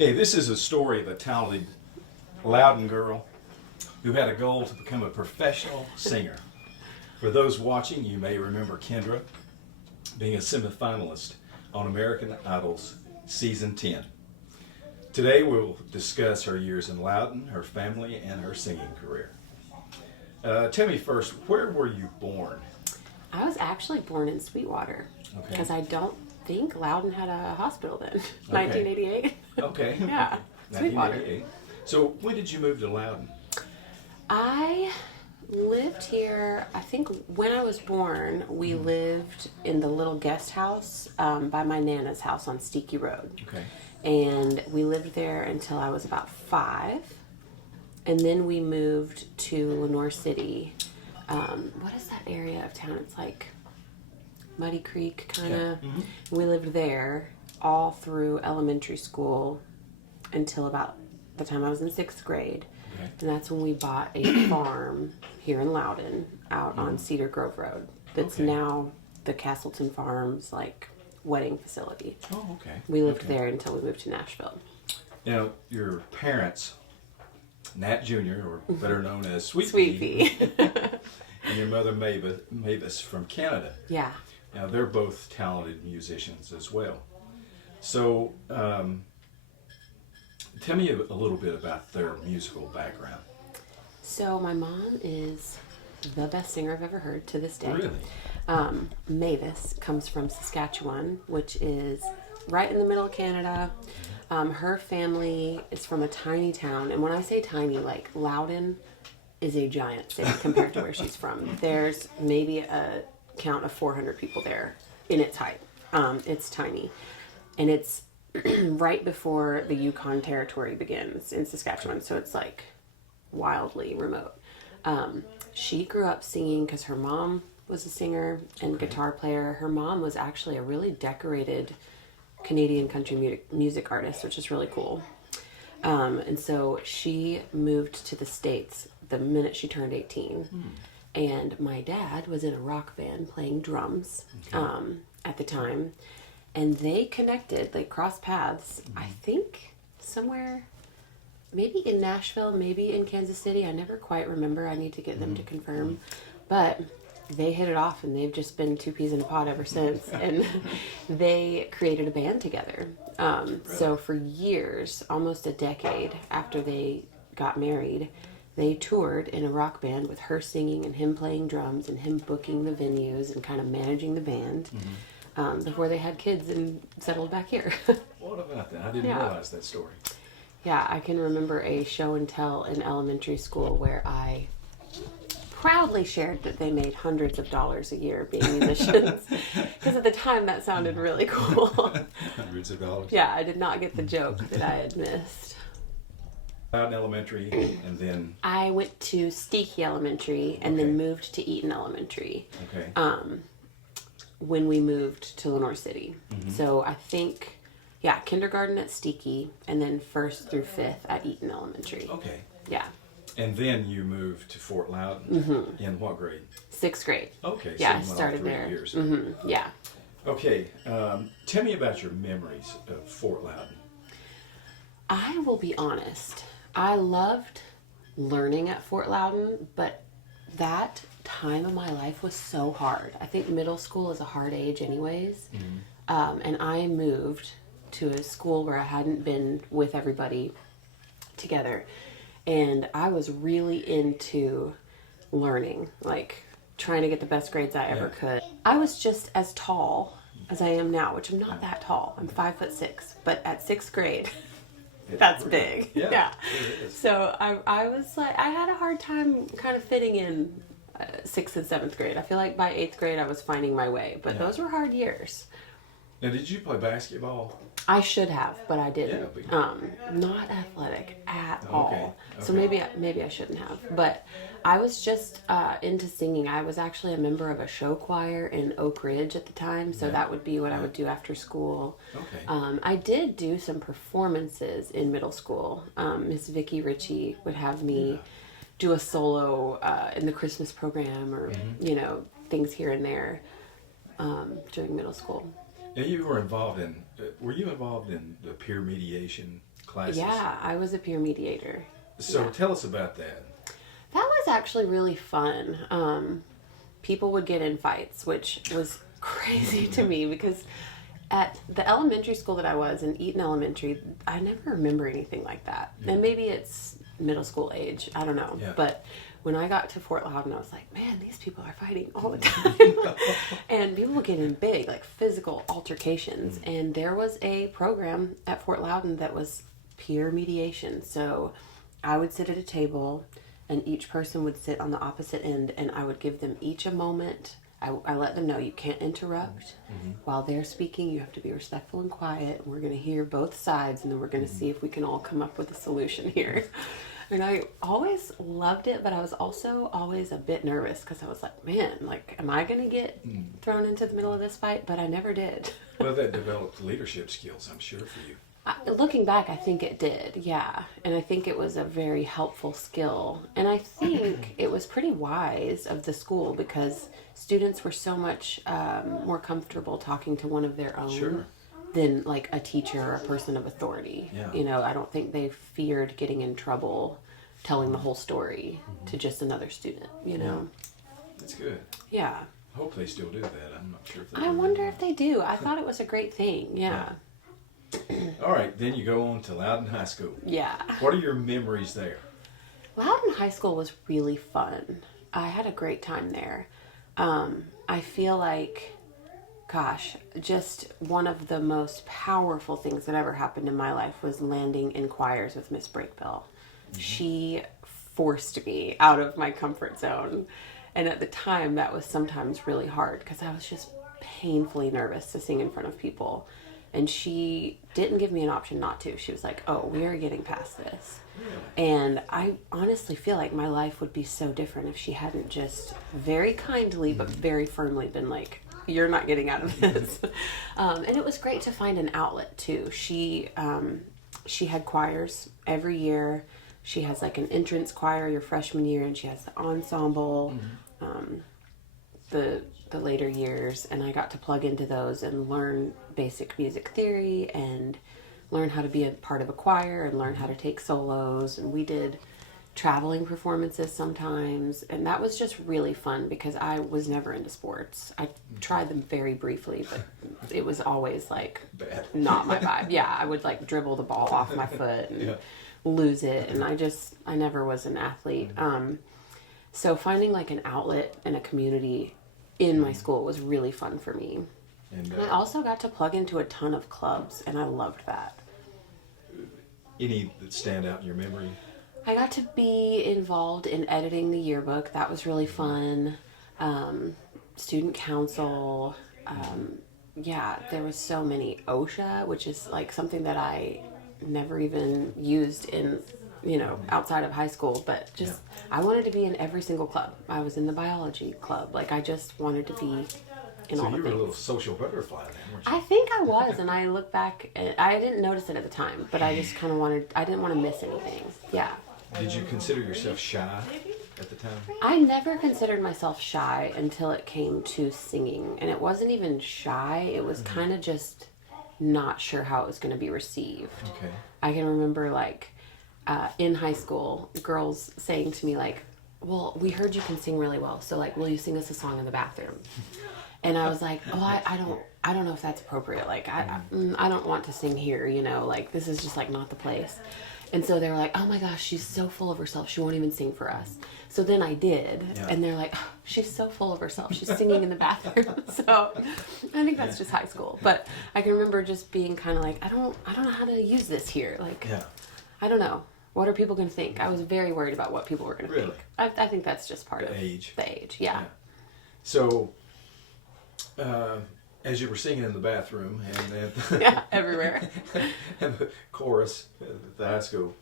Okay, this is a story of a talented Loudon girl who had a goal to become a professional singer. For those watching, you may remember Kendra being a semifinalist on American Idol's Season 10. Today we'll discuss her years in Loudon, her family, and her singing career. Tell me first, where were you born? I was actually born in Sweetwater because I don't think Loudon had a hospital then. 1988. Okay. Yeah, Sweetwater. 1988. So when did you move to Loudon? I lived here, I think when I was born, we lived in the little guest house by my Nana's house on Steaky Road. Okay. And we lived there until I was about 5. And then we moved to Lenore City. What is that area of town? It's like Muddy Creek, kind of. Yeah. Mm-hmm. We lived there all through elementary school until about the time I was in 6th grade. Okay. And that's when we bought a farm here in Loudon out on Cedar Grove Road. That's now the Castleton Farms, like, wedding facility. Oh, okay. We lived there until we moved to Nashville. Now, your parents, Nat Jr., or better known as Sweet Pea. and your mother Mavis from Canada. Yeah. Now, they're both talented musicians as well. So, tell me a little bit about their musical background. So my mom is the best singer I've ever heard to this day. Really? Mavis comes from Saskatchewan, which is right in the middle of Canada. Her family is from a tiny town, and when I say tiny, like Loudon is a giant city compared to where she's from. There's maybe a count of 400 people there in its height. It's tiny, and it's right before the Yukon Territory begins in Saskatchewan, so it's like wildly remote. She grew up singing because her mom was a singer and guitar player. Her mom was actually a really decorated Canadian country music artist, which is really cool. And so she moved to the States the minute she turned 18. And my dad was in a rock band playing drums at the time. And they connected, they crossed paths, I think somewhere, maybe in Nashville, maybe in Kansas City. I never quite remember. I need to get them to confirm. But they hit it off, and they've just been two peas in a pod ever since. And they created a band together. So for years, almost a decade after they got married, they toured in a rock band with her singing and him playing drums and him booking the venues and kind of managing the band. Before they had kids and settled back here. What about that? I didn't realize that story. Yeah, I can remember a show and tell in elementary school where I proudly shared that they made hundreds of dollars a year being musicians. Because at the time that sounded really cool. Hundreds of dollars? Yeah, I did not get the joke that I had missed. Loudon Elementary, and then... I went to Steaky Elementary and then moved to Eaton Elementary. Okay. When we moved to Lenore City. So I think, kindergarten at Steaky, and then 1st through 5th at Eaton Elementary. Okay. Yeah. And then you moved to Fort Loudon in what grade? 6th grade. Okay. Yeah, so I you went started all 3 there. years. Yeah. Okay. Tell me about your memories of Fort Loudon. I will be honest. I loved learning at Fort Loudon, but that time of my life was so hard. I think middle school is a hard age anyways. And I moved to a school where I hadn't been with everybody together. And I was really into learning, like trying to get the best grades I ever could. I was just as tall as I am now, which I'm not that tall. I'm 5'6", but at 6th grade, that's big. Yeah. So I was like, I had a hard time kind of fitting in 6th and 7th grade. I feel like by 8th grade I was finding my way, but those were hard years. Now, did you play basketball? I should have, but I didn't. Not athletic at all. So maybe I shouldn't have. But I was just into singing. I was actually a member of a show choir in Oak Ridge at the time, so that would be what I would do after school. I did do some performances in middle school. Miss Vicki Ritchie would have me do a solo in the Christmas program, or things here and there during middle school. Now, were you involved in the peer mediation classes. Yeah, I was a peer mediator. So Yeah. tell us about that. That was actually really fun. People would get in fights, which was crazy to me because at the elementary school that I was in Eaton Elementary, I never remember anything like that. Yeah. And maybe it's middle school age, I don't know. Yeah. But when I got to Fort Loudon, I was like, man, these people are fighting all the time. And people would get in big, like physical altercations. And there was a program at Fort Loudon that was peer mediation. So I would sit at a table and each person would sit on the opposite end and I would give them each a moment. I let them know you can't interrupt. While they're speaking, you have to be respectful and quiet. We're going to hear both sides and then we're going to see if we can all come up with a solution here. And I always loved it, but I was also always a bit nervous because I was like, man, like, am I going to get thrown into the middle of this fight? But I never did. Well, that developed leadership skills, I'm sure, for you. Looking back, I think it did, yeah. And I think it was a very helpful skill. And I think it was pretty wise of the school because students were so much more comfortable talking to one of their own Sure. than like a teacher or a person of authority. Yeah. You know, I don't think they feared getting in trouble telling the whole story to just another student, you know? That's good. Yeah. I hope they still do that. I'm not sure if they I do wonder that. if they do. I thought it was a great thing, yeah. All right, then you go on to Loudon High School. Yeah. What are your memories there? Loudon High School was really fun. I had a great time there. I feel like, gosh, just one of the most powerful things that ever happened in my life was landing in choirs with Miss Breakbill. She forced me out of my comfort zone. And at the time, that was sometimes really hard because I was just painfully nervous to sing in front of people. And she didn't give me an option not to. She was like, oh, we are getting past this. And I honestly feel like my life would be so different if she hadn't just very kindly but very firmly been like, you're not getting out of this. And it was great to find an outlet too. She had choirs every year. She has like an entrance choir your freshman year, and she has the ensemble the later years, and I got to plug into those and learn basic music theory and learn how to be a part of a choir and learn how to take solos. And we did traveling performances sometimes, and that was just really fun because I was never into sports. I tried them very briefly, but it was always like Bad. not my vibe. Yeah, I would like dribble the ball off my foot and lose it, and I never was an athlete. So finding like an outlet and a community in my school was really fun for me. And And I also got to plug into a ton of clubs, and I loved that. any that stand out in your memory? I got to be involved in editing the yearbook. That was really fun. Student council. Yeah, there was so many. OSHA, which is like something that I never even used in, outside of high school. But just, I wanted to be in every single club. I was in the biology club. Like, I just wanted to be in all So the you were a things. little social butterfly then, weren't you? I think I was, and I look back, I didn't notice it at the time, but I just kind of I didn't want to miss anything. Yeah. Did you consider yourself shy at the time? I never considered myself shy until it came to singing, and it wasn't even shy, it was kind of just not sure how it was going to be received. Okay. I can remember, like, in high school, girls saying to me, like, well, we heard you can sing really well, so, like, will you sing us a song in the bathroom? And I was like, oh, I don't know if that's appropriate. Like, I don't want to sing here, like, this is just, like, not the place. And so they were like, oh my gosh, she's so full of herself. She won't even sing for us. So then I did. Yeah. And they're like, oh, she's so full of herself. She's singing in the bathroom. So I think that's just high school. But I can remember just being kind of like, I don't know how to use this here. Like, Yeah. I don't know. What are people going to think? I was very worried about what people were going to Really? think. I think that's just part The of age. the age. Yeah. So, as you were singing in the bathroom and Yeah, everywhere. and the chorus at the high school,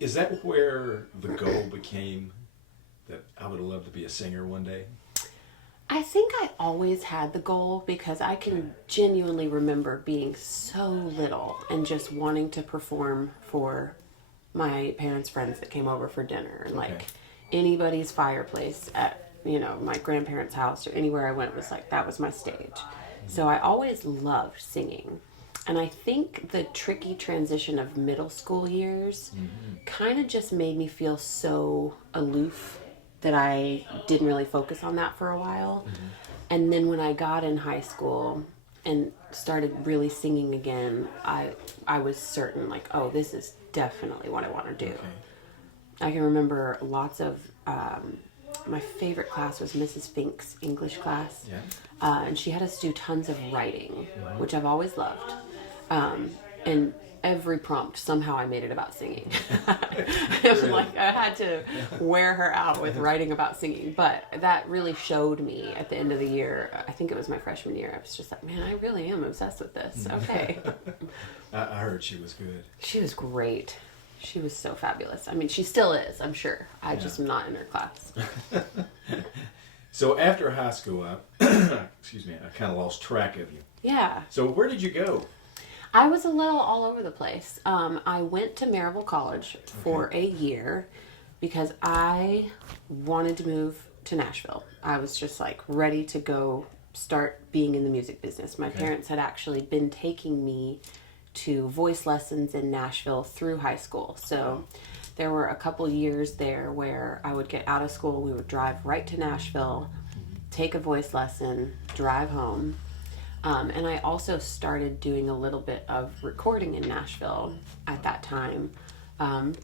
is that where the goal became that I would love to be a singer one day? I think I always had the goal because I can genuinely remember being so little and just wanting to perform for my parents' friends that came over for dinner and like anybody's fireplace at my grandparents' house or anywhere I went was like that was my stage. So I always loved singing. And I think the tricky transition of middle school years kind of just made me feel so aloof that I didn't really focus on that for a while. And then when I got in high school and started really singing again, I was certain, like, oh, this is definitely what I want to do. Okay. I can remember lots of, my favorite class was Mrs. Fink's English class. Yeah. And she had us do tons of writing, which I've always loved. And every prompt, somehow I made it about singing. It was like I had to wear her out with writing about singing. But that really showed me at the end of the year, I think it was my freshman year, I was just like, man, I really am obsessed with this. Okay. I heard she was good. She was great. She was so fabulous. I mean, she still is, I'm sure. I just am not in her class. So after high school, excuse me, I kind of lost track of you. Yeah. So where did you go? I was a little all over the place. I went to Maryville College for a year because I wanted to move to Nashville. I was just like ready to go start being in the music business. My parents had actually been taking me to voice lessons in Nashville through high school. So there were a couple years there where I would get out of school, we would drive right to Nashville, take a voice lesson, drive home. And I also started doing a little bit of recording in Nashville at that time.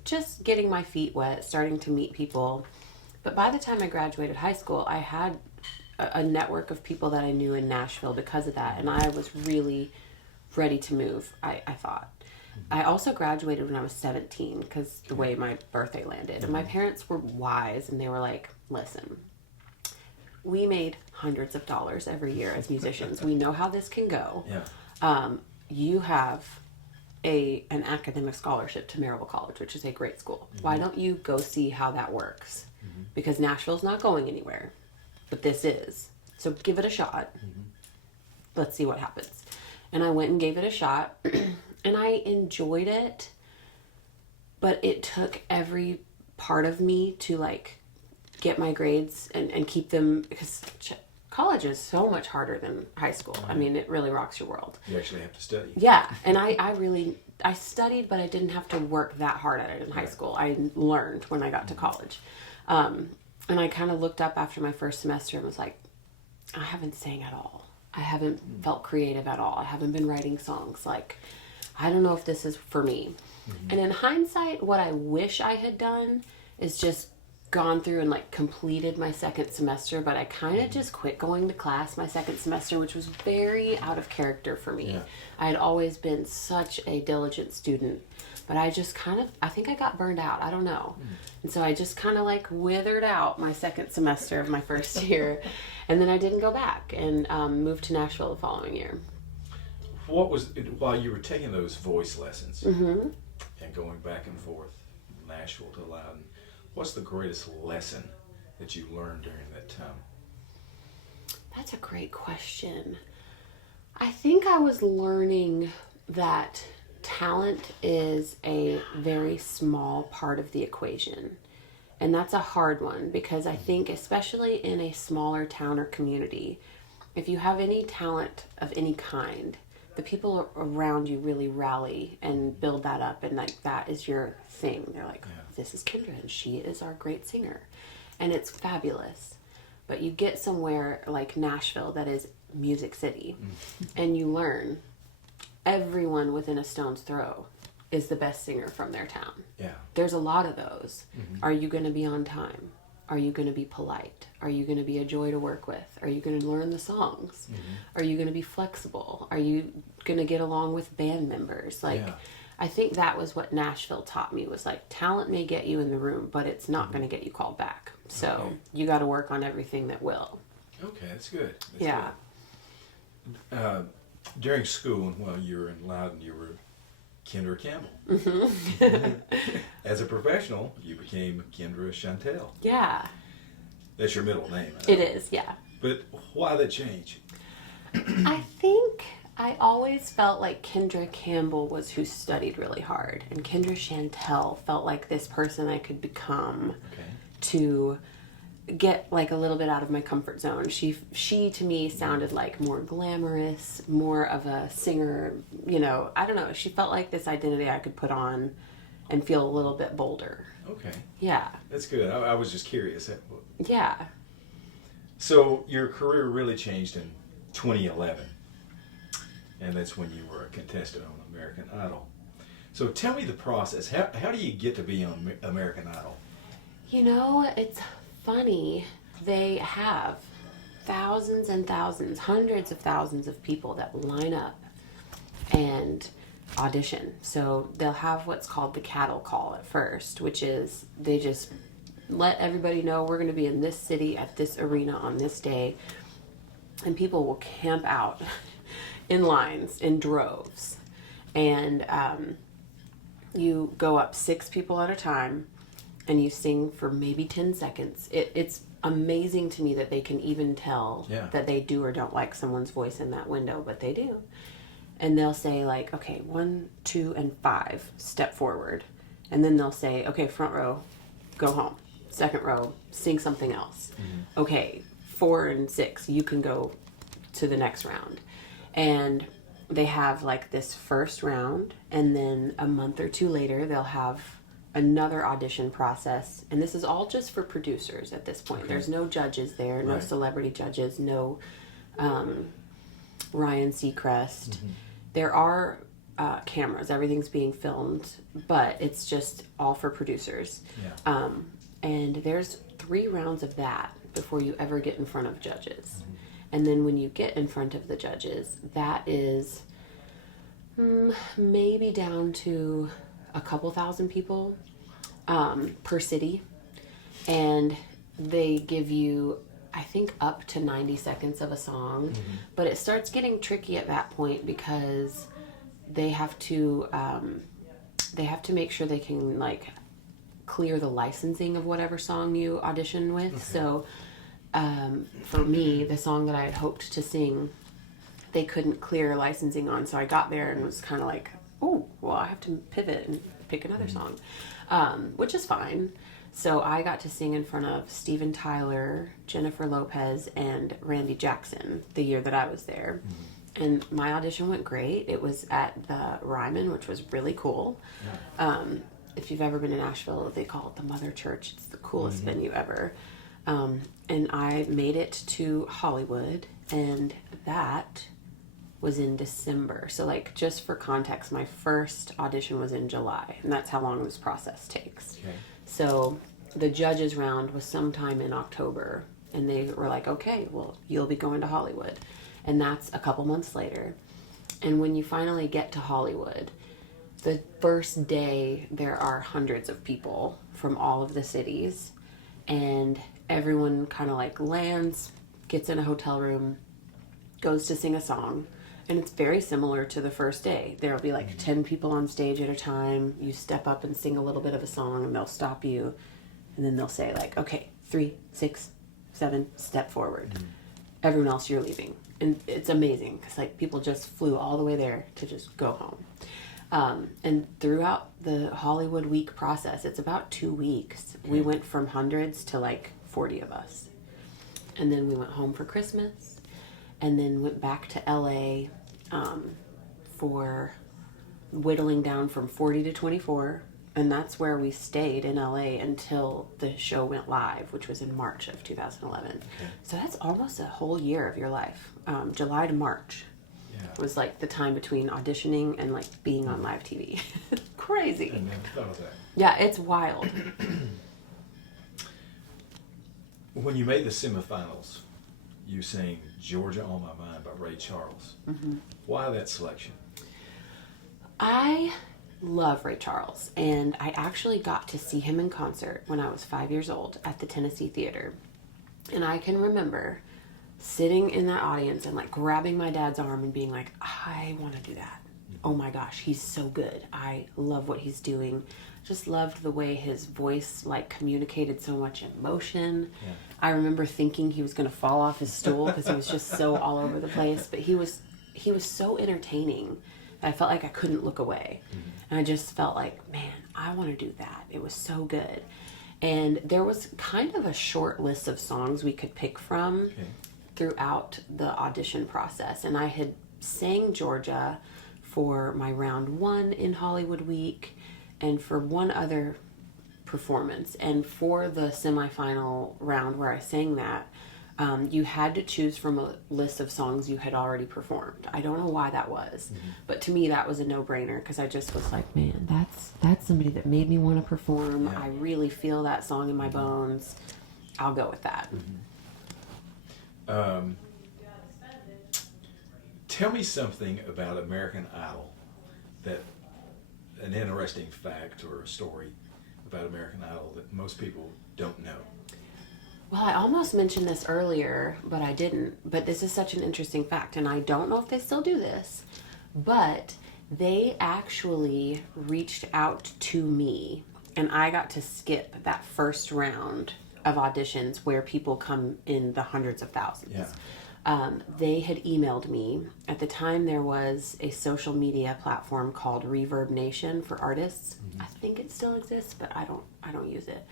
Just getting my feet wet, starting to meet people. But by the time I graduated high school, I had a network of people that I knew in Nashville because of that. And I was really ready to move, I thought. I also graduated when I was 17 because the way my birthday landed. And my parents were wise and they were like, listen, we made hundreds of dollars every year as musicians. We know how this can go. Yeah. You have an academic scholarship to Maryville College, which is a great school. Why don't you go see how that works? Because Nashville's not going anywhere, but this is. So give it a shot. Let's see what happens. And I went and gave it a shot, and I enjoyed it, but it took every part of me to like get my grades and keep them, because college is so much harder than high school. I mean, it really rocks your world. You actually have to study. Yeah, and I studied, but I didn't have to work that hard at it in high school. I learned when I got to college. And I kind of looked up after my first semester and was like, I haven't sang at all. I haven't felt creative at all. I haven't been writing songs. Like, I don't know if this is for me. And in hindsight, what I wish I had done is just gone through and like completed my second semester, but I kind of just quit going to class my second semester, which was very out of character for me. I had always been such a diligent student, but I just I think I got burned out. I don't know. And so I just kind of like withered out my second semester of my first year. And then I didn't go back and moved to Nashville the following year. What was, while you were taking those voice lessons and going back and forth, Nashville to Loudon, what's the greatest lesson that you learned during that time? That's a great question. I think I was learning that talent is a very small part of the equation. And that's a hard one because I think especially in a smaller town or community, if you have any talent of any kind, the people around you really rally and build that up, and like that is your thing. They're like, this is Kendra and she is our great singer. And it's fabulous. But you get somewhere like Nashville that is Music City and you learn everyone within a stone's throw is the best singer from their town. Yeah. There's a lot of those. Are you going to be on time? Are you going to be polite? Are you going to be a joy to work with? Are you going to learn the songs? Are you going to be flexible? Are you going to get along with band members? Like, I think that was what Nashville taught me, was like, talent may get you in the room, but it's not going to get you called back. So you got to work on everything that will. Okay, that's good. That's good. During school, and while you were in Loudon, you were Kendra Campbell. As a professional, you became Kendra Chantelle. Yeah. That's your middle name. It is, yeah. But why the change? I think I always felt like Kendra Campbell was who studied really hard, and Kendra Chantelle felt like this person I could become to get like a little bit out of my comfort zone. She to me sounded like more glamorous, more of a singer, you know, I don't know. She felt like this identity I could put on and feel a little bit bolder. Okay. Yeah. That's good. I was just curious. Yeah. So your career really changed in 2011, and that's when you were a contestant on American Idol. So tell me the process. How do you get to be on American Idol? You know, it's funny. They have thousands and thousands, hundreds of thousands of people that line up and audition. So they'll have what's called the cattle call at first, which is they just let everybody know we're going to be in this city at this arena on this day, and people will camp out in lines in droves, and you go up 6 people at a time and you sing for maybe 10 seconds. It's amazing to me that they can even tell that they do or don't like someone's voice in that window, but they do. And they'll say like, okay, 1, 2, and 5, step forward. And then they'll say, okay, front row, go home. Second row, sing something else. Mm-hmm. Okay, 4 and 6, you can go to the next round. And they have like this first round, and then a month or 2 later, they'll have another audition process. And this is all just for producers at this point. Okay. There's no judges there, no celebrity judges, no Ryan Seacrest. Mm-hmm. There are cameras, everything's being filmed, but it's just all for producers. Yeah. And there's 3 rounds of that before you ever get in front of judges. Mm-hmm. And then when you get in front of the judges, that is maybe down to a couple thousand people per city. And they give you, I think, up to 90 seconds of a song. Mm-hmm. But it starts getting tricky at that point because they have to make sure they can like clear the licensing of whatever song you audition with. Okay. So for me, the song that I had hoped to sing, they couldn't clear licensing on. So I got there and was kind of like, oh, well, I have to pivot and pick another song, which is fine. So I got to sing in front of Steven Tyler, Jennifer Lopez, and Randy Jackson the year that I was there. Mm-hmm. And my audition went great. It was at the Ryman, which was really cool. Yeah. If you've ever been to Nashville, they call it the Mother Church. It's the coolest venue ever. And I made it to Hollywood, and that was in December. So like, just for context, my first audition was in July, and that's how long this process takes. Okay. So the judges round was sometime in October, and they were like, okay, well, you'll be going to Hollywood. And that's a couple months later. And when you finally get to Hollywood, the first day there are hundreds of people from all of the cities, and everyone kind of like lands, gets in a hotel room, goes to sing a song. And it's very similar to the first day. There'll be like 10 people on stage at a time. You step up and sing a little bit of a song, and they'll stop you. And then they'll say like, okay, 3, 6, 7, step forward. Mm-hmm. Everyone else, you're leaving. And it's amazing because like people just flew all the way there to just go home. And throughout the Hollywood week process, it's about 2 weeks. Okay. We went from hundreds to like 40 of us. And then we went home for Christmas, and then went back to LA for whittling down from 40 to 24. And that's where we stayed in LA until the show went live, which was in March of 2011. Okay. So that's almost a whole year of your life. July to March was like the time between auditioning and like being on live TV. Crazy. I never thought of that. Yeah, it's wild. When you made the semifinals, you sang Georgia on My Mind by Ray Charles. Mm-hmm. Why that selection? I love Ray Charles, and I actually got to see him in concert when I was 5 years old at the Tennessee Theater. And I can remember sitting in that audience and like grabbing my dad's arm and being like, I want to do that. Oh my gosh, he's so good. I love what he's doing. Just loved the way his voice like communicated so much emotion. Yeah. I remember thinking he was going to fall off his stool because he was just so all over the place, but he was so entertaining that I felt like I couldn't look away. Mm-hmm. And I just felt like, man, I want to do that. It was so good. And there was kind of a short list of songs we could pick from throughout the audition process. And I had sang Georgia for my round 1 in Hollywood Week and for one other performance. And for the semifinal round where I sang that, you had to choose from a list of songs you had already performed. I don't know why that was, but to me that was a no-brainer because I just was like, man, that's somebody that made me want to perform. I really feel that song in my bones. I'll go with that. Tell me something about American Idol, an interesting fact or a story about American Idol that most people don't know. Well, I almost mentioned this earlier, but I didn't. But this is such an interesting fact, and I don't know if they still do this, but they actually reached out to me, and I got to skip that first round of auditions where people come in the hundreds of thousands. They had emailed me. At the time, there was a social media platform called Reverb Nation for artists. I think it still exists, but I don't use it.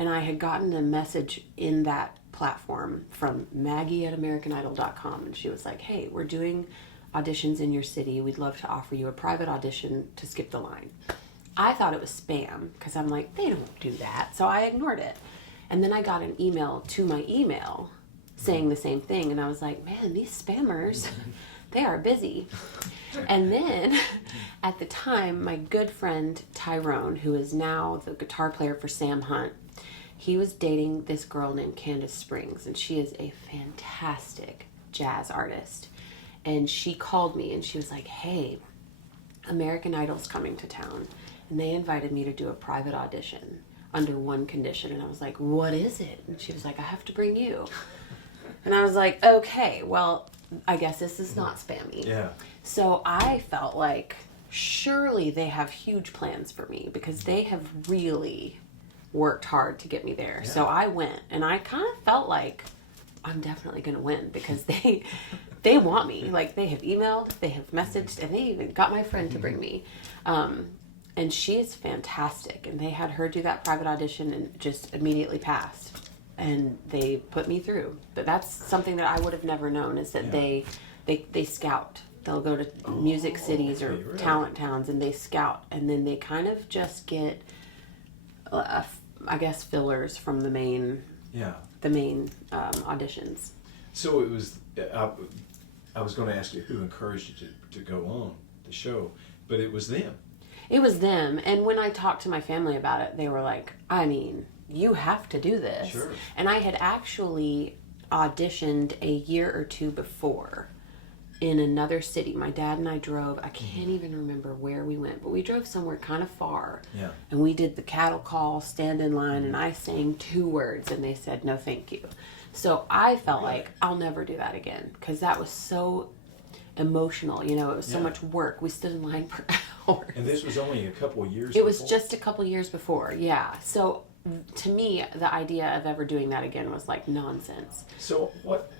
And I had gotten a message in that platform from Maggie at AmericanIdol.com. And she was like, hey, we're doing auditions in your city. We'd love to offer you a private audition to skip the line. I thought it was spam because I'm like, they don't do that. So I ignored it. And then I got an email to my email saying the same thing. And I was like, man, these spammers, they are busy. And then at the time, my good friend Tyrone, who is now the guitar player for Sam Hunt, he was dating this girl named Candace Springs, and she is a fantastic jazz artist. And she called me and she was like, hey, American Idol's coming to town, and they invited me to do a private audition under one condition. And I was like, what is it? And she was like, I have to bring you. And I was like, okay, well, I guess this is not spammy. Yeah. So I felt like surely they have huge plans for me because they have really worked hard to get me there. So I went, and I kind of felt like I'm definitely going to win because they want me. Like, they have emailed, they have messaged, and they even got my friend to bring me. And she is fantastic. And they had her do that private audition and just immediately passed. And they put me through. But that's something that I would have never known, is that they scout. They'll go to music cities or talent towns, and they scout. And then they kind of just get, I guess, fillers from the main auditions. So it was, I was going to ask you who encouraged you to go on the show, but it was them. It was them. And when I talked to my family about it, they were like, I mean, you have to do this. Sure. And I had actually auditioned a year or two before in another city. My dad and I drove, I can't even remember where we went, but we drove somewhere kind of far. Yeah. And we did the cattle call, stand in line, and I sang 2 words, and they said, no, thank you. So I felt like I'll never do that again, because that was so emotional. You know, it was so much work. We stood in line for hours. And this was only a couple of years It before? was just a couple years before, yeah. So to me, the idea of ever doing that again was like nonsense. So what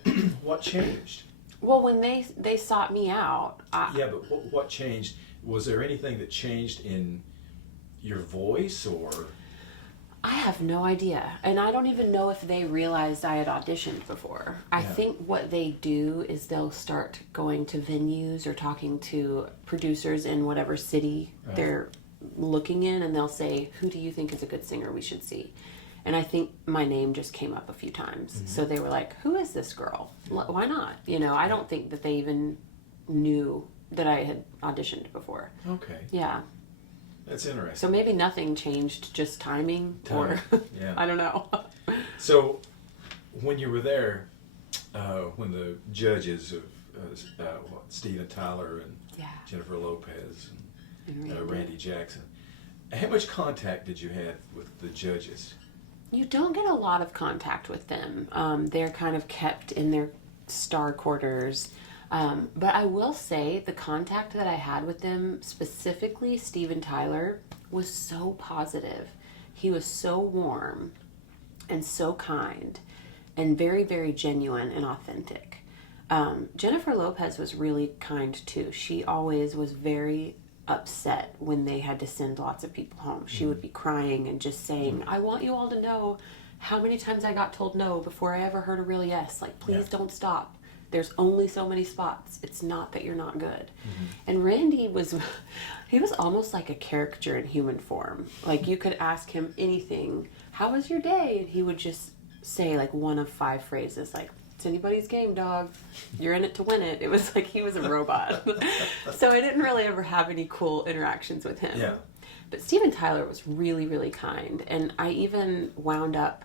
changed? Well, when they sought me out, but what changed? Was there anything that changed in your voice, or? I have no idea. And I don't even know if they realized I had auditioned before. I think what they do is they'll start going to venues or talking to producers in whatever city they're looking in, and they'll say, who do you think is a good singer we should see? And I think my name just came up a few times. So they were like, who is this girl? Why not? You know, I don't think that they even knew that I had auditioned before. Okay. Yeah. That's interesting. So maybe nothing changed, just timing. Or I don't know. So when you were there, when the judges of Steven Tyler and Jennifer Lopez and Randy Jackson, how much contact did you have with the judges? You don't get a lot of contact with them. They're kind of kept in their star quarters. But I will say the contact that I had with them, specifically Steven Tyler, was so positive. He was so warm and so kind and very, very genuine and authentic. Jennifer Lopez was really kind too. She always was very upset when they had to send lots of people home. She would be crying and just saying, I want you all to know how many times I got told no before I ever heard a real yes. Like, please don't stop. There's only so many spots. It's not that you're not good. And Randy he was almost like a caricature in human form. Like, you could ask him anything. How was your day? And he would just say like one of 5 phrases, like, it's anybody's game, dog. You're in it to win it. It was like he was a robot. So I didn't really ever have any cool interactions with him. Yeah. But Steven Tyler was really, really kind. And I even wound up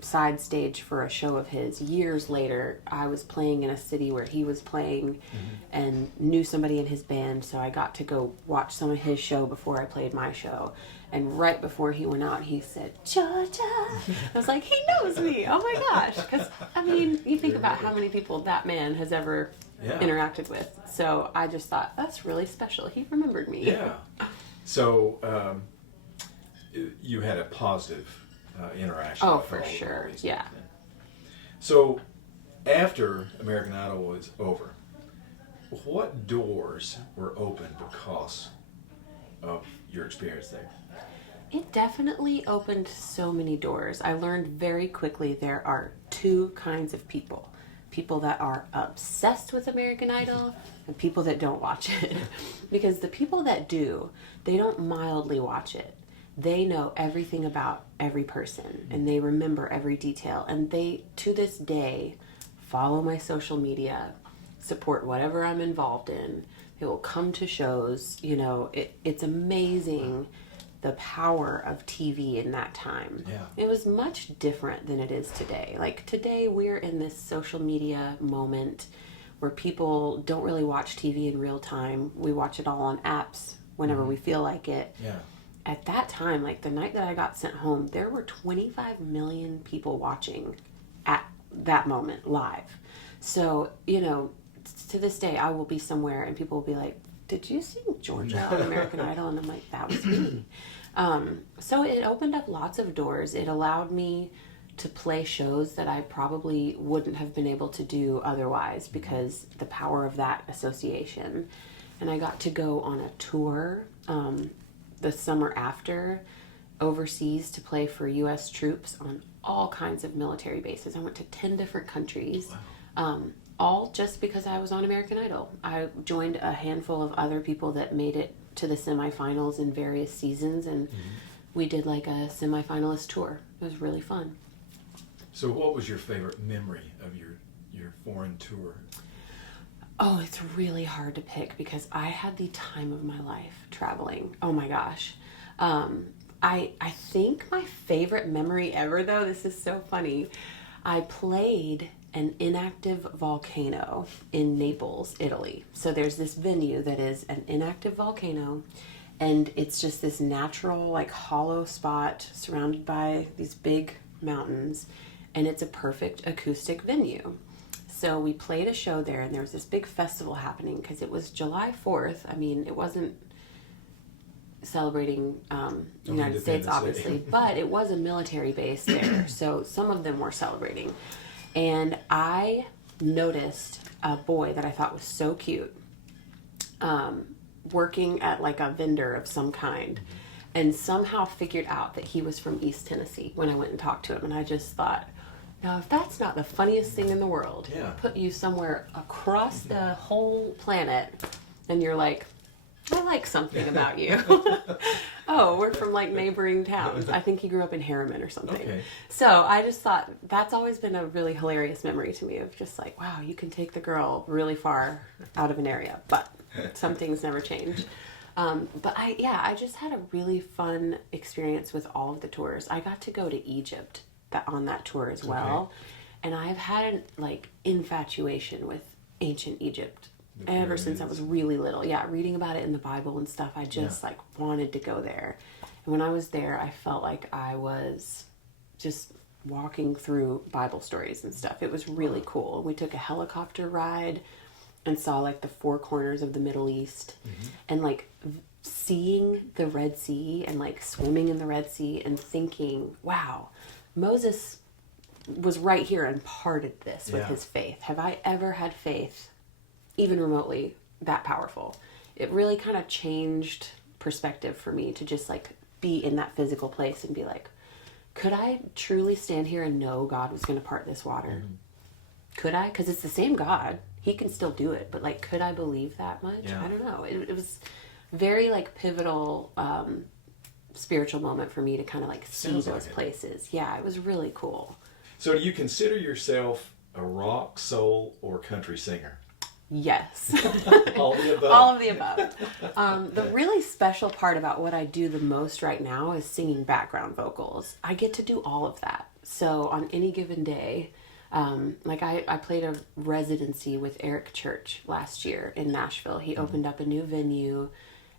side stage for a show of his years later. I was playing in a city where he was playing and knew somebody in his band, so I got to go watch some of his show before I played my show. And right before he went out, he said, Georgia. I was like, he knows me. Oh my gosh. Because, I mean, you think about how many people that man has ever interacted with. So I just thought, that's really special. He remembered me. Yeah. So you had a positive interaction. Oh, for sure. Yeah. So after American Idol was over, what doors were opened because of your experience there? It definitely opened so many doors. I learned very quickly there are 2 kinds of people. People that are obsessed with American Idol and people that don't watch it. Because the people that do, they don't mildly watch it. They know everything about every person and they remember every detail. And they, to this day, follow my social media, support whatever I'm involved in. They will come to shows. You know, it's amazing the power of TV in that time. Yeah. It was much different than it is today. Like, today we're in this social media moment where people don't really watch TV in real time. We watch it all on apps whenever we feel like it. Yeah. At that time, like the night that I got sent home, there were 25 million people watching at that moment live. So, you know, to this day, I will be somewhere and people will be like, did you sing Georgia on American Idol? And I'm like, that was me. So it opened up lots of doors. It allowed me to play shows that I probably wouldn't have been able to do otherwise because the power of that association. And I got to go on a tour the summer after overseas to play for U.S. troops on all kinds of military bases. I went to 10 different countries. Wow. All just because I was on American Idol. I joined a handful of other people that made it to the semifinals in various seasons, and we did like a semifinalist tour. It was really fun. So what was your favorite memory of your foreign tour? Oh, it's really hard to pick because I had the time of my life traveling. Oh my gosh. I think my favorite memory ever, though, this is so funny, I played an inactive volcano in Naples, Italy. So there's this venue that is an inactive volcano, and it's just this natural, like, hollow spot surrounded by these big mountains, and it's a perfect acoustic venue. So we played a show there, and there was this big festival happening because it was July 4th. I mean, it wasn't celebrating the United States, obviously, but it was a military base there, so some of them were celebrating. And I noticed a boy that I thought was so cute working at like a vendor of some kind, and somehow figured out that he was from East Tennessee when I went and talked to him. And I just thought, now if that's not the funniest thing in the world, put you somewhere across the whole planet and you're like, I like something about you. Oh, we're from like neighboring towns. I think he grew up in Harriman or something. Okay. So I just thought that's always been a really hilarious memory to me of just like, wow, you can take the girl really far out of an area, but some things never change. But I just had a really fun experience with all of the tours. I got to go to Egypt on that tour as well. And I've had an like infatuation with ancient Egypt ever since I was really little. Yeah, reading about it in the Bible and stuff, I just like wanted to go there. And when I was there, I felt like I was just walking through Bible stories and stuff. It was really cool. We took a helicopter ride and saw like the 4 corners of the Middle East, and like seeing the Red Sea and like swimming in the Red Sea and thinking, wow, Moses was right here and parted this with his faith. Have I ever had faith even remotely that powerful? it really kind of changed perspective for me to just like be in that physical place and be like, could I truly stand here and know God was going to part this water? Could I? Because it's the same God. He can still do it. But like, could I believe that much? Yeah. I don't know. It was very like pivotal spiritual moment for me to kind of like see Sounds those like it. places. Yeah, it was really cool. So do you consider yourself a rock, soul, or country singer? Yes. All of the above. All of the above. The really special part about what I do the most right now is singing background vocals. I get to do all of that. So on any given day, like I played a residency with Eric Church last year in Nashville. He opened up a new venue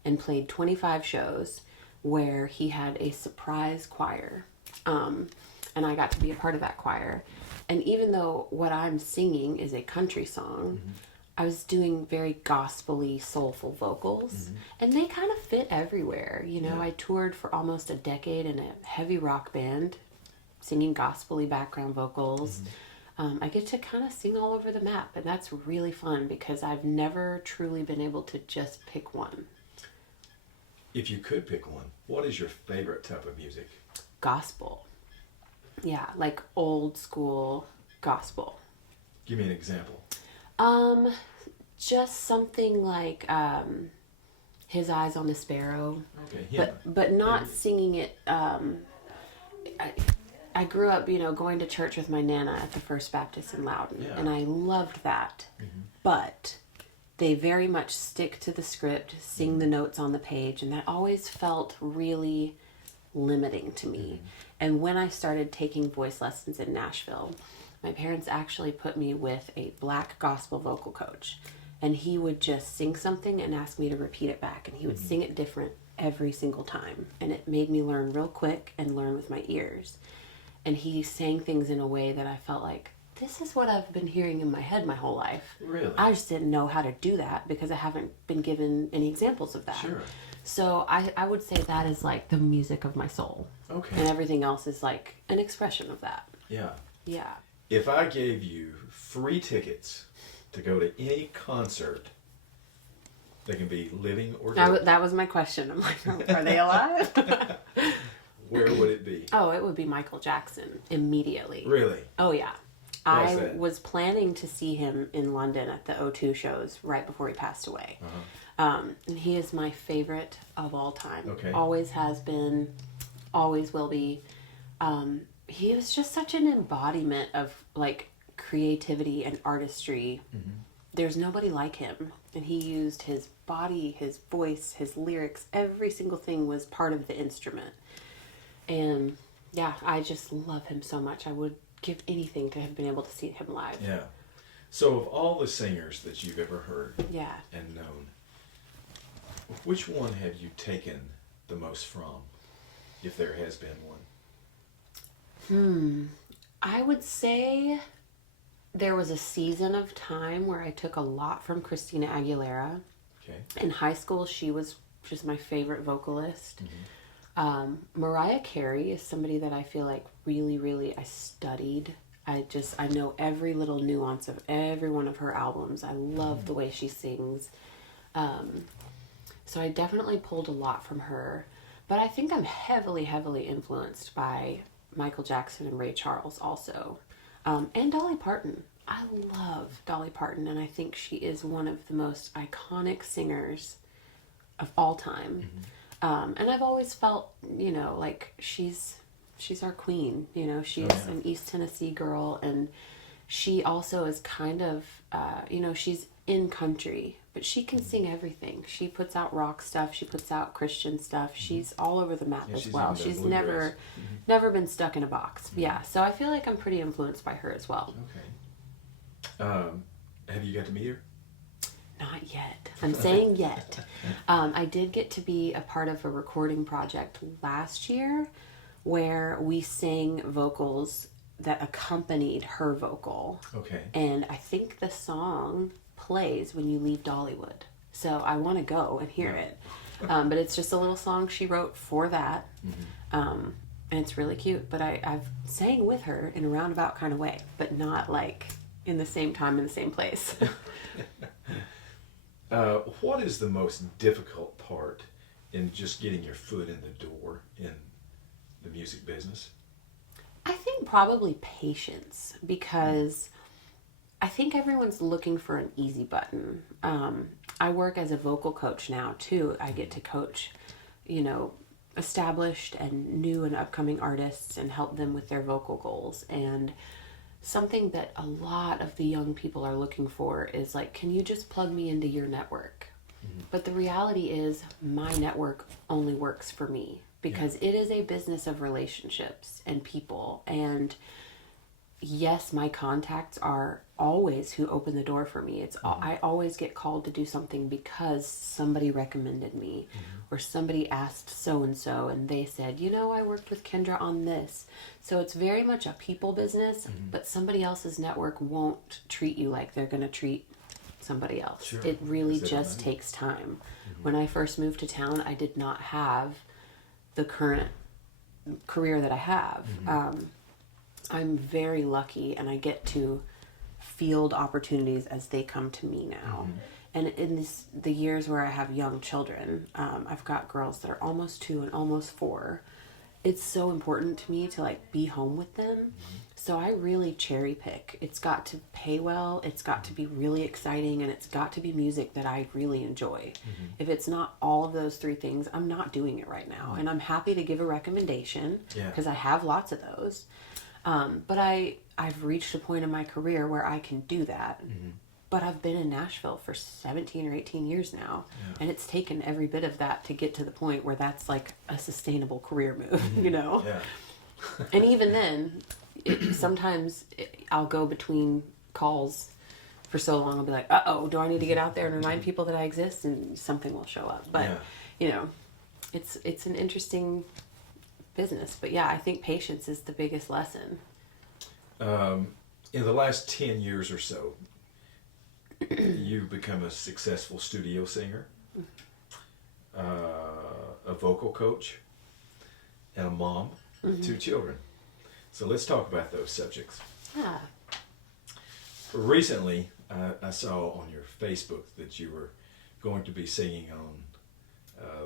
and played 25 shows where he had a surprise choir. And I got to be a part of that choir. And even though what I'm singing is a country song, I was doing very gospel-y, soulful vocals, and they kind of fit everywhere. You know, I toured for almost a decade in a heavy rock band, singing gospel-y background vocals. I get to kind of sing all over the map, and that's really fun because I've never truly been able to just pick one. If you could pick one, what is your favorite type of music? Gospel. Yeah, like old school gospel. Give me an example. Just something like His Eyes on the Sparrow. Okay, him. But not singing it. I grew up, going to church with my Nana at the First Baptist in Loudon, and I loved that. But they very much stick to the script, sing the notes on the page, and that always felt really limiting to me. And when I started taking voice lessons in Nashville, my parents actually put me with a black gospel vocal coach, and he would just sing something and ask me to repeat it back, and he would sing it different every single time, and it made me learn real quick and learn with my ears. And he sang things in a way that I felt like, this is what I've been hearing in my head my whole life. Really? I just didn't know how to do that because I haven't been given any examples of that. Sure. So I would say that is like the music of my soul. Okay. And everything else is like an expression of that. Yeah. Yeah. If I gave you free tickets to go to any concert, they can be living or dead, That was my question. I'm like, are they alive? where would it be? Oh, it would be Michael Jackson immediately. Really? Oh, yeah. Why is I that? was planning to see him in London at the O2 shows right before he passed away. And he is my favorite of all time. Okay. Always has been, always will be. He was just such an embodiment of like creativity and artistry. There's nobody like him. And he used his body, his voice, his lyrics. Every single thing was part of the instrument. And yeah, I just love him so much. I would give anything to have been able to see him live. Yeah. So of all the singers that you've ever heard Yeah. and known, which one have you taken the most from, if there has been one? I would say there was a season of time where I took a lot from Christina Aguilera. Okay. In high school, she was just my favorite vocalist. Mariah Carey is somebody that I feel like really I studied. I know every little nuance of every one of her albums. I love the way she sings. So I definitely pulled a lot from her. But I think I'm heavily influenced by Michael Jackson and Ray Charles also. And Dolly Parton. I love Dolly Parton, and I think she is one of the most iconic singers of all time. And I've always felt, like she's our queen. She's an East Tennessee girl, and she also is kind of, she's in country, but she can sing everything. She puts out rock stuff. She puts out Christian stuff. She's all over the map as well. even done She's bluegrass. never been stuck in a box. Yeah, so I feel like I'm pretty influenced by her as well. Okay. Have you got to meet her? Not yet. I'm saying yet. I did get to be a part of a recording project last year where we sang vocals that accompanied her vocal. Okay. And I think the song plays when you leave Dollywood. So I want to go and hear it. But it's just a little song she wrote for that. And it's really cute. But I've sang with her in a roundabout kind of way, but not like in the same time in the same place. What is the most difficult part in just getting your foot in the door in the music business? I think probably patience, because I think everyone's looking for an easy button. I work as a vocal coach now too. I get to coach, established and new and upcoming artists and help them with their vocal goals. And something that a lot of the young people are looking for is like, can you just plug me into your network? But the reality is my network only works for me, because it is a business of relationships and people. And yes, my contacts are always who open the door for me. I always get called to do something because somebody recommended me, or somebody asked so-and-so and they said, I worked with Kendra on this. So it's very much a people business, but somebody else's network won't treat you like they're going to treat somebody else. Sure. It really just takes time. When I first moved to town, I did not have the current career that I have. I'm very lucky, and I get to field opportunities as they come to me now. And in the years where I have young children, I've got girls that are almost 2 and almost 4. It's so important to me to be home with them. So I really cherry pick. It's got to pay well, it's got to be really exciting, and it's got to be music that I really enjoy. If it's not all of those 3 things, I'm not doing it right now. And I'm happy to give a recommendation, because I have lots of those. But I've reached a point in my career where I can do that. But I've been in Nashville for 17 or 18 years now. And it's taken every bit of that to get to the point where that's like a sustainable career move, Yeah. And even then, sometimes I'll go between calls for so long. I'll be like, do I need to get out there and remind people that I exist? And something will show up. But, it's an interesting business. But yeah, I think patience is the biggest lesson. In the last 10 years or so, you've become a successful studio singer, a vocal coach, and a mom of 2 children. So let's talk about those subjects. Yeah. Recently, I saw on your Facebook that you were going to be singing on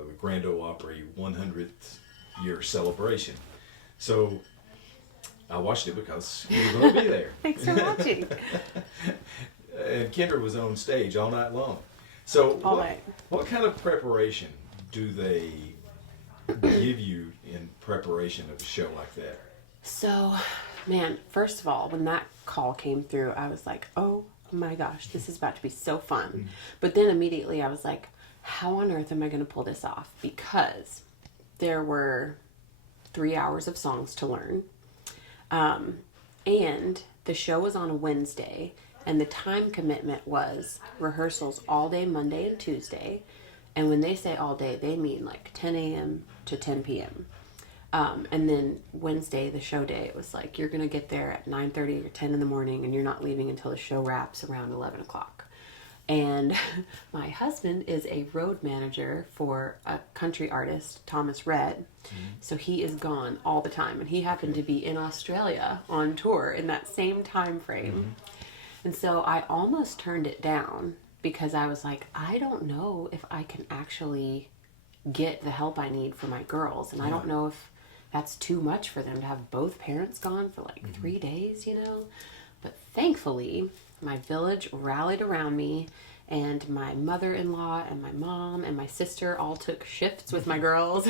the Grand Ole Opry 100th year celebration. So I watched it because you were going to be there. Thanks for watching. And Kendra was on stage all night long. So what kind of preparation do they give you in preparation of a show like that? So, man, first of all, when that call came through, I was like, oh my gosh, this is about to be so fun. But then immediately I was like, how on earth am I going to pull this off? Because there were 3 hours of songs to learn. And the show was on a Wednesday, and the time commitment was rehearsals all day Monday and Tuesday. And when they say all day, they mean like 10 a.m. to 10 p.m. And then Wednesday, the show day, it was like, you're going to get there at 9:30 or 10 in the morning, and you're not leaving until the show wraps around 11 o'clock. And my husband is a road manager for a country artist, Thomas Rhett. So he is gone all the time. And he happened to be in Australia on tour in that same time frame. And so I almost turned it down because I was like, I don't know if I can actually get the help I need for my girls. And I don't know if that's too much for them to have both parents gone for like 3 days, But thankfully, my village rallied around me, and my mother-in-law and my mom and my sister all took shifts with my girls,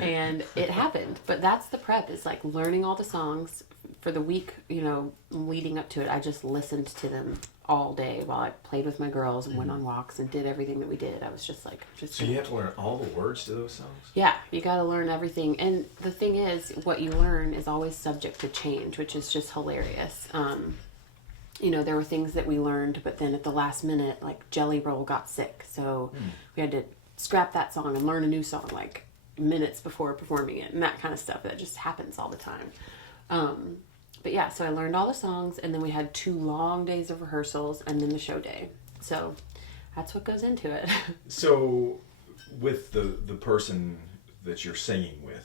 and it happened. But that's the prep, is like learning all the songs for the week, leading up to it. I just listened to them all day while I played with my girls and went on walks and did everything that we did. I was just like, So you have to learn all the words to those songs? Yeah, you got to learn everything. And the thing is, what you learn is always subject to change, which is just hilarious. There were things that we learned, but then at the last minute, like Jelly Roll got sick. So we had to scrap that song and learn a new song like minutes before performing it, and that kind of stuff. That just happens all the time. But yeah, so I learned all the songs, and then we had 2 long days of rehearsals, and then the show day. So that's what goes into it. So with the person that you're singing with,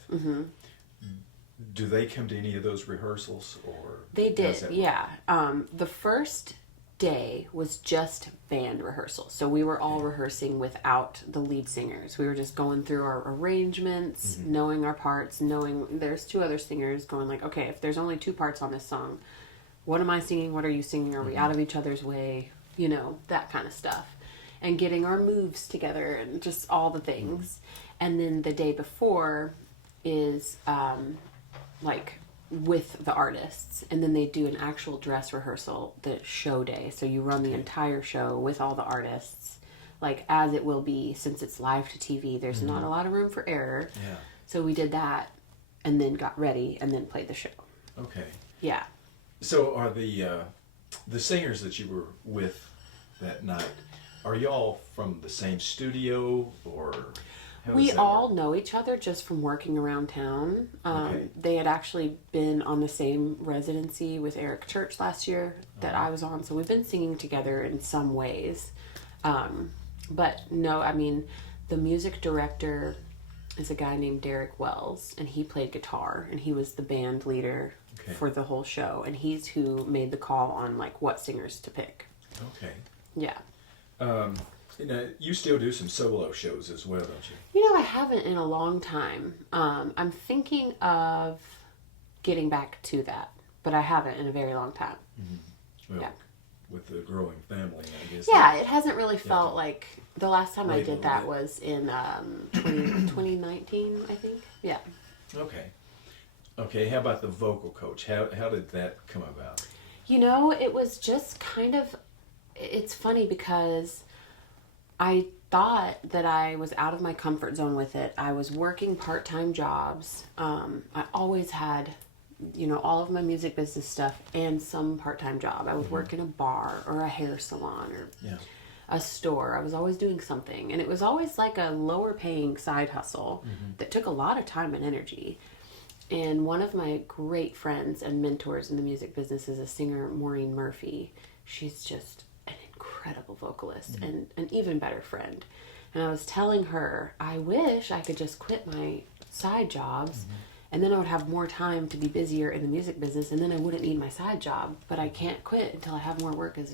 do they come to any of those rehearsals, or they did? Yeah. The first day was just band rehearsal. So we were all rehearsing without the lead singers. We were just going through our arrangements, knowing our parts, knowing there's 2 other singers, going like, okay, if there's only 2 parts on this song, what am I singing? What are you singing? Are we out of each other's way? You know, that kind of stuff. And getting our moves together and just all the things. And then the day before is like with the artists, and then they do an actual dress rehearsal, the show day. So you run the entire show with all the artists, like as it will be, since it's live to TV. There's not a lot of room for error. Yeah. So we did that, and then got ready, and then played the show. Okay. Yeah. So are the singers that you were with that night, are y'all from the same studio, or how does We that all work? know each other just from working around town. Okay. They had actually been on the same residency with Eric Church last year that I was on, so we've been singing together in some ways. But no, I mean, the music director is a guy named Derek Wells, and he played guitar, and he was the band leader for the whole show, and he's who made the call on like what singers to pick. Okay. Yeah. You know, you still do some solo shows as well, don't you? You know, I haven't in a long time. I'm thinking of getting back to that, but I haven't in a very long time. Well, Yeah. with the growing family, I guess. Yeah, it hasn't really felt like the last time I Wait a did little that bit. was in 2019, I think. Yeah. Okay. Okay, how about the vocal coach? How did that come about? You know, it was just kind of, it's funny because I thought that I was out of my comfort zone with it. I was working part-time jobs. I always had, you know, all of my music business stuff and some part-time job. I would work in a bar or a hair salon or Yeah. a store. I was always doing something. And it was always like a lower paying side hustle that took a lot of time and energy. And one of my great friends and mentors in the music business is a singer, Maureen Murphy. She's just an incredible vocalist and an even better friend. And I was telling her, I wish I could just quit my side jobs and then I would have more time to be busier in the music business, and then I wouldn't need my side job. But I can't quit until I have more work in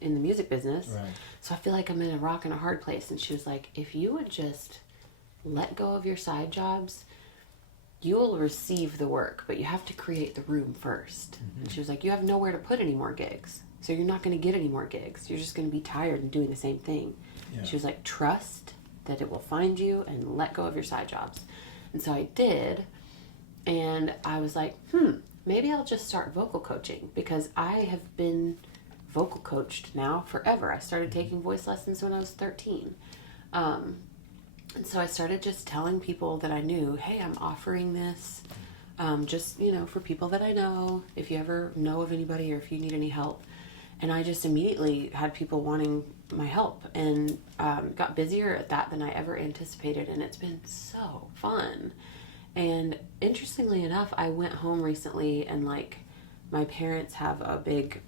the music business. Right. So I feel like I'm in a rock and a hard place. And she was like, if you would just let go of your side jobs, you will receive the work, but you have to create the room first. And she was like, you have nowhere to put any more gigs. So you're not going to get any more gigs. You're just going to be tired and doing the same thing. Yeah. She was like, trust that it will find you and let go of your side jobs. And so I did. And I was like, maybe I'll just start vocal coaching, because I have been vocal coached now forever. I started taking voice lessons when I was 13. And so I started just telling people that I knew, hey, I'm offering this just, you know, for people that I know, if you ever know of anybody or if you need any help. And I just immediately had people wanting my help, and got busier at that than I ever anticipated. And it's been so fun. And interestingly enough, I went home recently, and like my parents have a big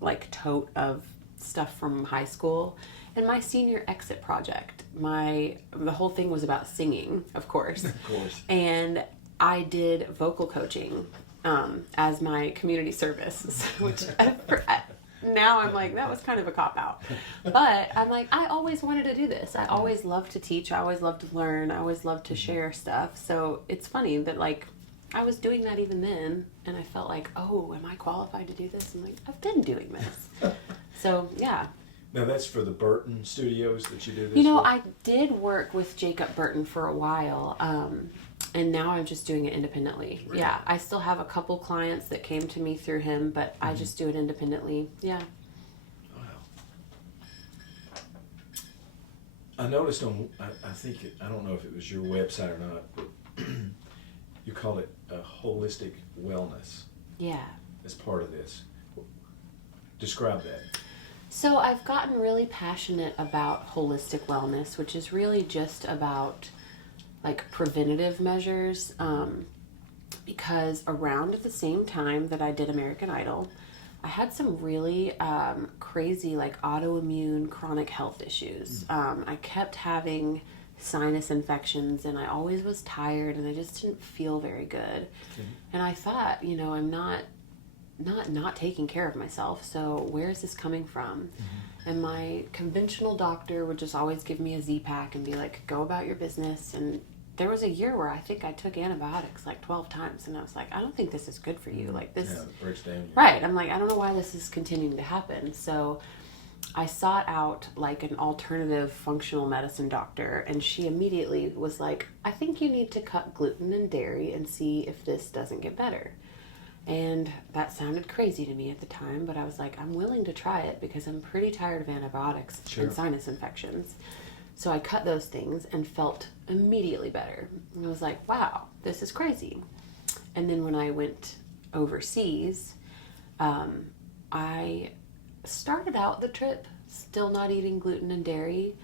like tote of stuff from high school, and my senior exit project, the whole thing was about singing, of course. Of course. And I did vocal coaching as my community service, which now I'm like, that was kind of a cop-out. But I'm like, I always wanted to do this. I always loved to teach. I always loved to learn. I always loved to share stuff. So it's funny that like I was doing that even then, and I felt like, oh, am I qualified to do this? I'm like, I've been doing this. So yeah. Now that's for the Burton Studios that you do this You know, with? I did work with Jacob Burton for a while, and now I'm just doing it independently. Really? Yeah, I still have a couple clients that came to me through him, but I just do it independently. Yeah. Wow. I noticed on, I think, I don't know if it was your website or not, but you call it holistic wellness Yeah. as part of this. Describe that. So I've gotten really passionate about holistic wellness, which is really just about like preventative measures, because around the same time that I did American Idol, I had some really crazy like autoimmune chronic health issues. I kept having sinus infections, and I always was tired, and I just didn't feel very good. And I thought, you know, I'm not not taking care of myself. So where is this coming from? And my conventional doctor would just always give me a Z-Pack and be like, go about your business. And there was a year where I think I took antibiotics like 12 times. And I was like, I don't think this is good for you. Like this. Yeah, it breaks down your... Right. I'm like, I don't know why this is continuing to happen. So I sought out like an alternative functional medicine doctor. And she immediately was like, I think you need to cut gluten and dairy and see if this doesn't get better. And that sounded crazy to me at the time, but I was like, I'm willing to try it because I'm pretty tired of antibiotics and sinus infections. So I cut those things and felt immediately better. And I was like, wow, this is crazy. And then when I went overseas, I started out the trip still not eating gluten and dairy.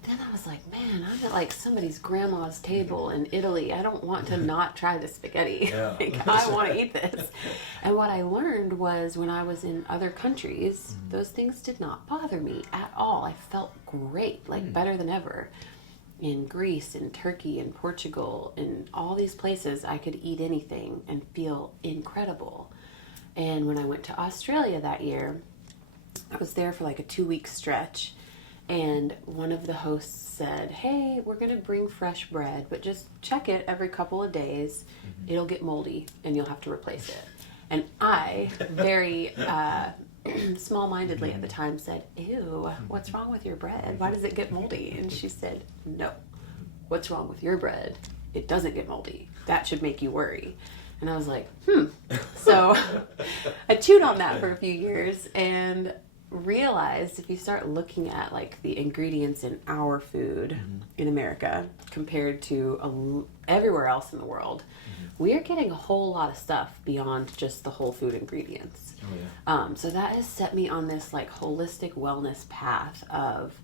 But then I was like, man, I'm at like somebody's grandma's table in Italy. I don't want to not try the spaghetti. Yeah. Like, I want to eat this. And what I learned was when I was in other countries, those things did not bother me at all. I felt great, like better than ever. In Greece, in Turkey, in Portugal, in all these places, I could eat anything and feel incredible. And when I went to Australia that year, I was there for like a 2-week stretch. And one of the hosts said, hey, we're going to bring fresh bread, but just check it every couple of days. It'll get moldy and you'll have to replace it. And I, very small-mindedly at the time, said, ew, what's wrong with your bread? Why does it get moldy? And she said, no, what's wrong with your bread? It doesn't get moldy. That should make you worry. And I was like, So I chewed on that for a few years and realized if you start looking at like the ingredients in our food in America compared to everywhere else in the world, we are getting a whole lot of stuff beyond just the whole food ingredients. Oh, yeah. So that has set me on this like holistic wellness path of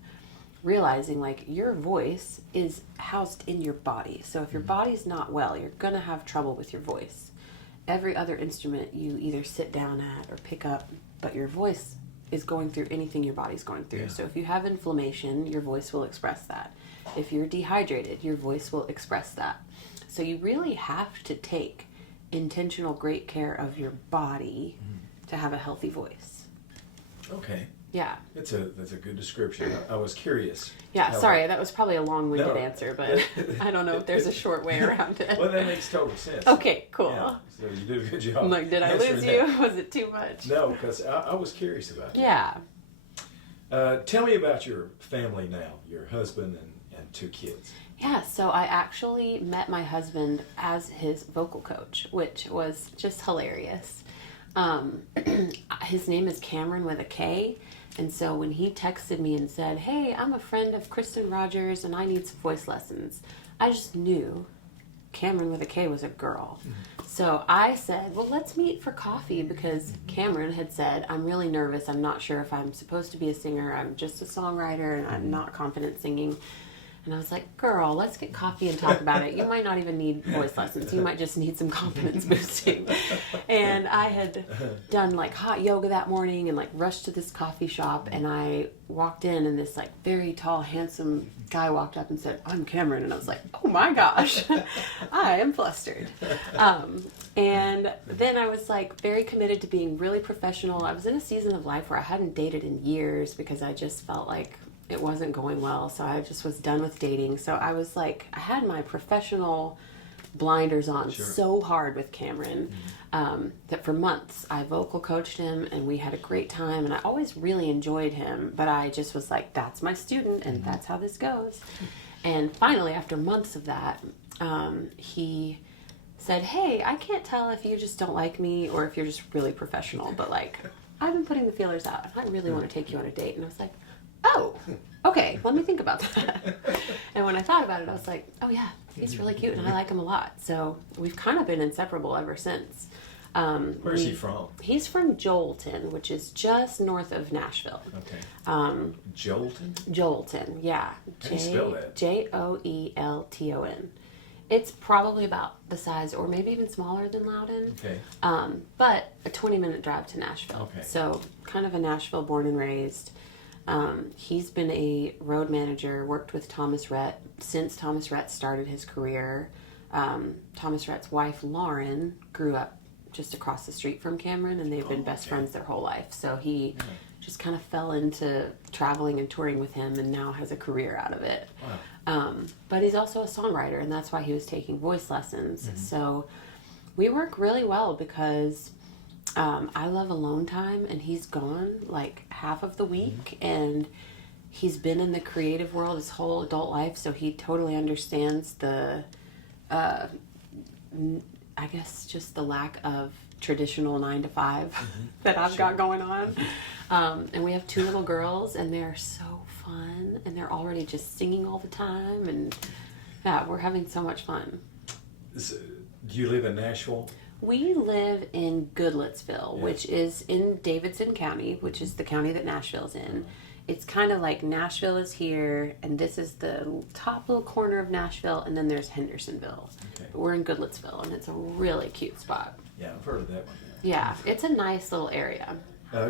realizing like your voice is housed in your body. So if your body's not well, you're gonna have trouble with your voice. Every other instrument you either sit down at or pick up, but your voice is going through anything your body's going through. Yeah. So if you have inflammation, your voice will express that. If you're dehydrated, your voice will express that. So you really have to take intentional great care of your body to have a healthy voice. Okay. Yeah. That's a good description. I was curious. Yeah, how- sorry, that was probably a long-winded No. answer, but I don't know if there's a short way around it. Well, that makes total sense. Okay, cool. Yeah, so you did a good job. I'm like, did I answering lose that. you? Was it too much? No, because I was curious about it. Yeah. Tell me about your family now, your husband and 2 kids. Yeah, so I actually met my husband as his vocal coach, which was just hilarious. His name is Cameron with a K. And so when he texted me and said, hey, I'm a friend of Kristen Rogers and I need some voice lessons, I just knew Cameron with a K was a girl. So I said, well, let's meet for coffee because Cameron had said, I'm really nervous. I'm not sure if I'm supposed to be a singer. I'm just a songwriter and I'm not confident singing. And I was like, girl, let's get coffee and talk about it. You might not even need voice lessons. You might just need some confidence boosting. And I had done like hot yoga that morning and like rushed to this coffee shop. And I walked in and this like very tall, handsome guy walked up and said, I'm Cameron. And I was like, oh my gosh, I am flustered. And then I was like very committed to being really professional. I was in a season of life where I hadn't dated in years because I just felt like it wasn't going well, so I just was done with dating. So I was like, I had my professional blinders on so hard with Cameron that for months I vocal coached him and we had a great time and I always really enjoyed him, but I just was like, that's my student and that's how this goes. And finally, after months of that, he said, hey, I can't tell if you just don't like me or if you're just really professional, but like, I've been putting the feelers out and I really want to take you on a date. And I was like, oh, okay, let me think about that. And when I thought about it, I was like, oh yeah, he's really cute and I like him a lot. So we've kind of been inseparable ever since. Where's he from? He's from Joelton, which is just north of Nashville. Okay. Jolton? Joelton, yeah. How do you spell that? Joelton. It's probably about the size or maybe even smaller than Loudon. Okay. But a 20-minute drive to Nashville. Okay. So kind of a Nashville born and raised. He's been a road manager, worked with Thomas Rhett since Thomas Rhett started his career. Thomas Rhett's wife, Lauren, grew up just across the street from Cameron, and they've been best friends their whole life. So he just kind of fell into traveling and touring with him, and now has a career out of it. Wow. But he's also a songwriter, and that's why he was taking voice lessons. So we work really well because I love alone time, and he's gone like half of the week, and he's been in the creative world his whole adult life, so he totally understands the, I guess, just the lack of traditional 9 to 5 that I've got going on. And we have 2 little girls, and they're so fun, and they're already just singing all the time, and yeah, we're having so much fun. Do you live in Nashville? We live in Goodlettsville, which is in Davidson County, which is the county that Nashville's in. It's kind of like Nashville is here, and this is the top little corner of Nashville, and then there's Hendersonville. Okay. We're in Goodlettsville, and it's a really cute spot. Yeah, I've heard of that one. Yeah, it's a nice little area.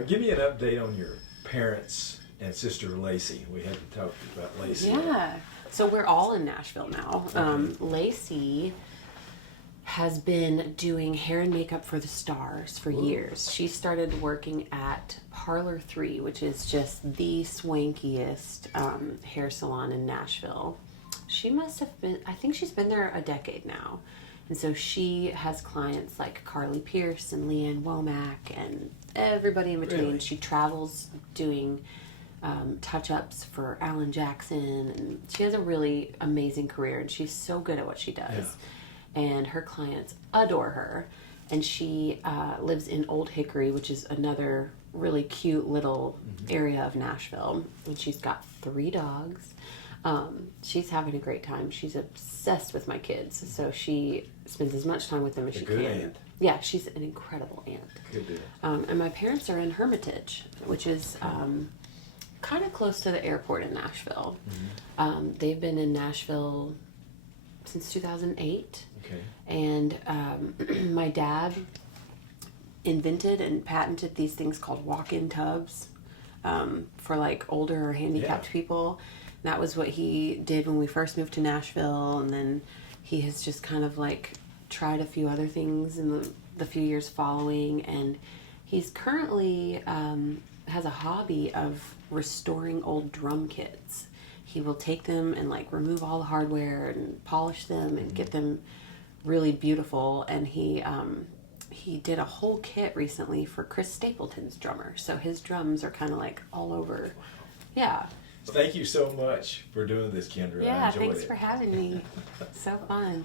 Give me an update on your parents and sister Lacey. We haven't talked about Lacey. Yeah, so we're all in Nashville now. Lacey has been doing hair and makeup for the stars for years. She started working at Parlor 3, which is just the swankiest hair salon in Nashville. She must have been, I think she's been there a decade now. And so she has clients like Carly Pierce and Leanne Womack and everybody in between. Really? She travels doing touch-ups for Alan Jackson, and she has a really amazing career, and she's so good at what she does. Yeah. And her clients adore her. And she lives in Old Hickory, which is another really cute little area of Nashville. And she's got 3 dogs. She's having a great time. She's obsessed with my kids, so she spends as much time with them as she can. Good aunt. Yeah, she's an incredible aunt. Good deal. And my parents are in Hermitage, which is kind of close to the airport in Nashville. They've been in Nashville since 2008. Okay. And my dad invented and patented these things called walk-in tubs for like older or handicapped people. And that was what he did when we first moved to Nashville, and then he has just kind of like tried a few other things in the few years following, and he's currently has a hobby of restoring old drum kits. He will take them and like remove all the hardware and polish them and get them really beautiful. And he did a whole kit recently for Chris Stapleton's drummer, so his drums are kind of like all over. Yeah. Thank you so much for doing this, Kendra. Yeah, I enjoyed thanks it. for having me. So fun.